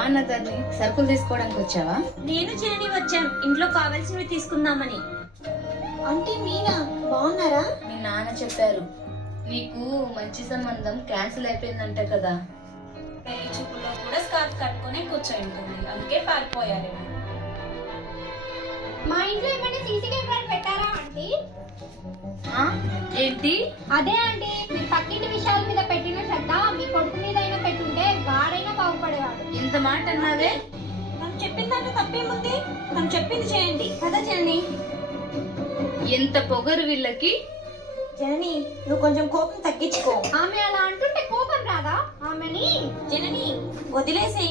బాగున్నదని సరుకులు తీసుకోవడానికి వచ్చావా? నేను జనని వచ్చాం ఇంట్లో కావాల్సినవి తీసుకుందామని. అంటే మీనా బాగున్నారా? మీ నాన్న చెప్పారు నీకు మంచి సంబంధం క్యాన్సిల్ అయిపోయిందంట కదా. పెళ్లి చూపుల్లో కూడా స్కార్ఫ్ కట్టుకునే కూర్చోయింటుంది, అందుకే పారిపోయారేమో. మా ఇంట్లో ఏమైనా సీసీ కెమెరాలు పెట్టారా ఆంటీ? ఏంటి? అదే ఆంటీ, మీరు పక్కింటి విషయాల మీద పెట్టిన శ్రద్ధ మీ కొడుకు మీద అయినా పెట్టుంటే వాడైనా బాగుపడేవాడు. ఇంత మాట అన్నావే? తను చెప్పిన దాంట్లో తప్పేముంది? తను చెప్పింది చేయండి కదా జనని. ఎంత పొగరు వీళ్ళకి. జనని నువ్వు కొంచెం కోపం తగ్గించుకో. ఆమె అలా అంటుంటే కోపం రాదా ఆమెని? జనని వదిలేసి